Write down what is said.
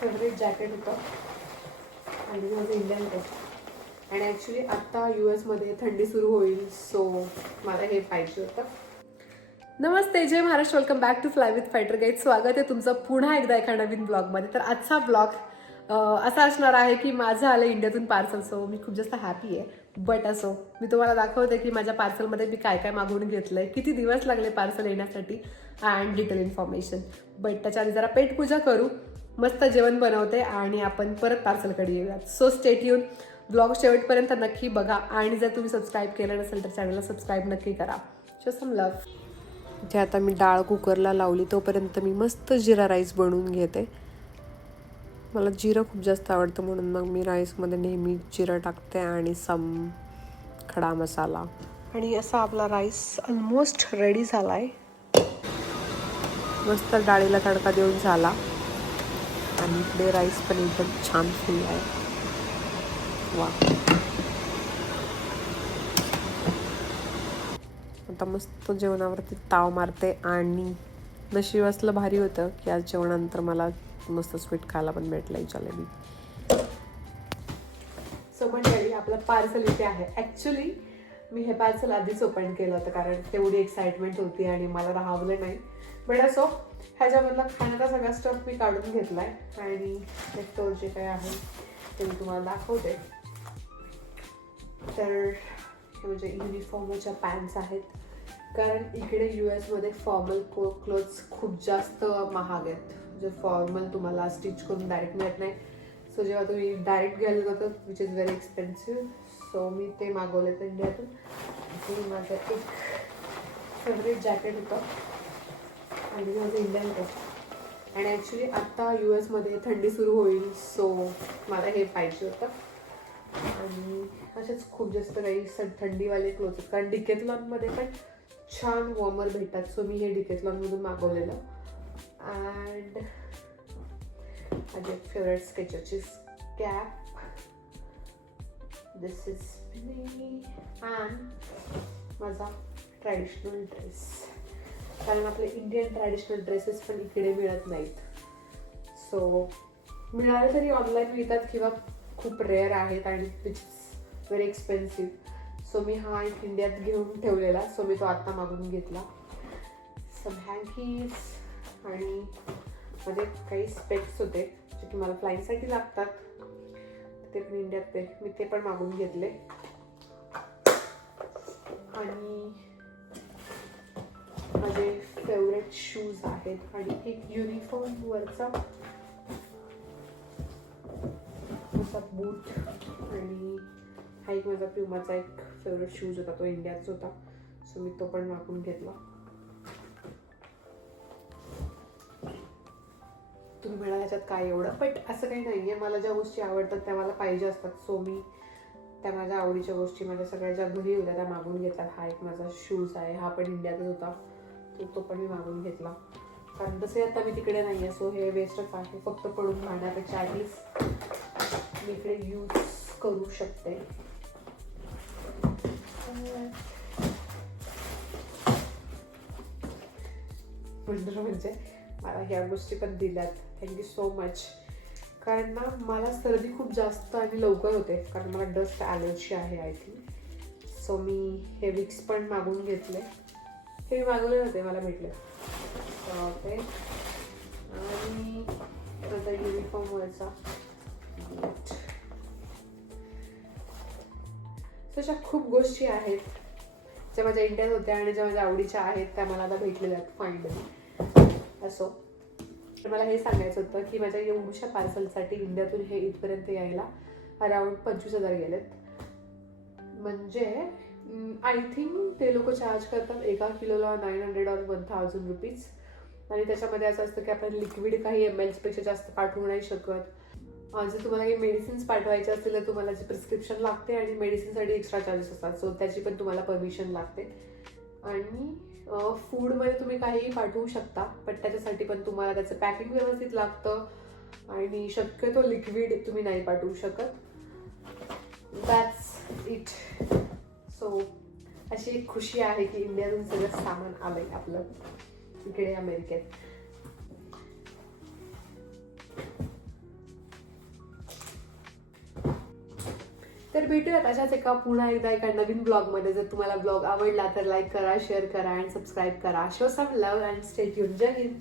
Favourite jacket होतं. आणि माझं इंडियन ड्रेस आणि ॲक्च्युली आत्ता यू एसमध्ये थंडी सुरू होईल सो मला हे पाहिजे होतं. नमस्ते Jai Maharashtra. Welcome back to fly with fighter guide स्वागत आहे तुमचं पुन्हा एकदा एका नवीन ब्लॉगमध्ये तर आजचा ब्लॉग असा असणार आहे की माझं आलं इंडियातून पार्सल सो मी खूप जास्त हॅपी आहे. बट असो मी तुम्हाला दाखवते की माझ्या पार्सलमध्ये मी काय काय मागवून घेतलं आहे किती दिवस लागले पार्सल येण्यासाठी अँड डिटेल इन्फॉर्मेशन बट त्याच्या आधी जरा पेटपूजा करू. मस्त जेवण बनवते आणि आपण परत पार्सलकडे येऊयात. सो स्टेट येऊन ब्लॉग शेवटपर्यंत नक्की बघा आणि जर तुम्ही सबस्क्राईब केलं नसेल तर चॅनलला सबस्क्राईब नक्की करा. शो सम लव्ह जे आता मी डाळ कुकरला लावली तोपर्यंत मी मस्त जिरा राईस बनवून घेते. मला जिरं खूप जास्त आवडतं म्हणून मग मी राईसमध्ये नेहमी जिरं टाकते आणि सम खडा मसाला. आणि असा आपला राईस ऑलमोस्ट रेडी झाला आहे मस्त डाळीला तडका देऊन झाला. आणि इकडे राईस पण एकदम छान फ्री आहे. वा आता मस्त जेवणावरती ताव मारते आणि नशीब असलं भारी होतं की आज जेवणानंतर मला मस्त स्वीट खायला पण भेटलं जलेबी सो मंडळी आपलं पार्सल इथे आहे. ॲक्च्युली मी हे पार्सल आधीच ओपन केलं होतं कारण तेवढी एक्साइटमेंट होती आणि मला राहावलं नाही. बट असो ह्याच्यामधला खाण्याचा सगळा स्टफ मी काढून घेतला आहे आणि लेफ्टवर जे काय आहे ते मी तुम्हाला दाखवते. तर हे म्हणजे युनिफॉर्मच्या पॅन्ट्स आहेत. कारण इकडे यू एसमध्ये फॉर्मल को क्लोथ्स खूप जास्त महाग आहेत. म्हणजे जे फॉर्मल तुम्हाला स्टिच करून डायरेक्ट मिळत नाही. सो जेव्हा तुम्ही डायरेक्ट घ्यायला जातात which is very expensive so मी ते मागवले तर इंडियातून माझं एक फेवरेट जॅकेट होतं. आणि म्हणजे माझं इंडियन ड्रेस आणि ॲक्च्युली आत्ता यू एसमध्ये थंडी सुरू होईल सो मला हे पाहिजे होतं. आणि असेच खूप जास्त काही स- थंडीवाले क्लोज आहेत. कारण डिकेथलॉनमध्ये पण छान वॉर्मर भेटतात सो मी हे डिकेथलॉनमधून मागवलेलं. अँड माझे फेवरेट स्केचरची cap this is me and माझा ट्रॅडिशनल ड्रेस कारण आपले इंडियन ट्रॅडिशनल ड्रेसेस पण इकडे मिळत नाहीत. सो मिळाले तरी ऑनलाईन मिळतात किंवा खूप रेअर आहेत आणि which is very expensive so मी हा एक इंडियात घेऊन ठेवलेला. सो मी तो आत्ता मागून घेतला. सम हँकीज आणि माझे काही स्पेक्स होते जे की मला फ्लाईंगसाठी लागतात. ते पण इंडियात ते. मी ते पण मागून घेतले. आणि माझे फेवरेट शूज आहेत. आणि एक युनिफॉर्मवरचा असा बूट आणि हा एक माझा प्युमाचा एक फेवरेट शूज होता. तो इंडियाचा होता. सो मी तो पण मागून घेतला. तुम्ही म्हणाल ह्याच्यात काय एवढं? बट असं काही नाही आहे मला ज्या गोष्टी आवडतात त्या मला पाहिजे असतात. सो मी त्या माझ्या आवडीच्या गोष्टी माझ्या सगळ्या ज्या घरी होत्या त्या मागून घेतात हा एक माझा शूज आहे. हा पण इंडियातच होता. तो तो पण मी मागून घेतला. कारण तसे आता मी तिकडे नाही आहे सो हे वेस्टच आहे. फक्त पडून घालण्यापेक्षा ॲटलीस्ट मी इकडे यूज करू शकते. म्हणजे मला ह्या गोष्टी पण दिल्यात. थँक्यू सो मच कारण ना मला सर्दी खूप जास्त आणि लवकर होते. कारण मला डस्ट ॲलर्जी आहे आय थिंक सो मी हे विक्स पण मागून घेतले. हे मी मागवले होते मला भेटले. ते. आणि माझा युनिफॉर्म व्हायचा अशा खूप गोष्टी आहेत ज्या माझ्या इंडियात होत्या आणि ज्या माझ्या आवडीच्या आहेत त्या मला आता भेटलेल्या आहेत फायनली असो. तर मला हे सांगायचं होतं की माझ्या एवढ्याशा पार्सलसाठी इंडियातून हे इथपर्यंत यायला अराऊंड पंचवीस हजार गेलेत. म्हणजे Mm, आय थिंक ते लोक चार्ज करतात एका किलोला nine hundred or one thousand rupees आणि त्याच्यामध्ये असं असतं की आपण लिक्विड काही एम एल्सपेक्षा जास्त पाठवू नाही शकत. जर तुम्हाला काही मेडिसिन्स पाठवायचे असतील तर तुम्हाला जे प्रिस्क्रिप्शन लागते आणि मेडिसिनसाठी एक्स्ट्रा चार्जेस असतात. सो त्याची पण तुम्हाला परमिशन लागते. आणि फूडमध्ये तुम्ही काहीही पाठवू शकता पण त्याच्यासाठी पण तुम्हाला त्याचं पॅकिंग व्यवस्थित लागतं. आणि शक्यतो लिक्विड तुम्ही नाही पाठवू शकत. दॅट्स इट सो अशी एक खुशी आहे की इंडियातून सगळं सामान आलंय आपलं इकडे अमेरिकेत. तर भेटूयात अशाच एका पुन्हा एकदा एका नवीन ब्लॉगमध्ये जर तुम्हाला ब्लॉग आवडला तर लाईक करा शेअर करा अँड सबस्क्राईब करा. Show some love and state युन जय हिंद.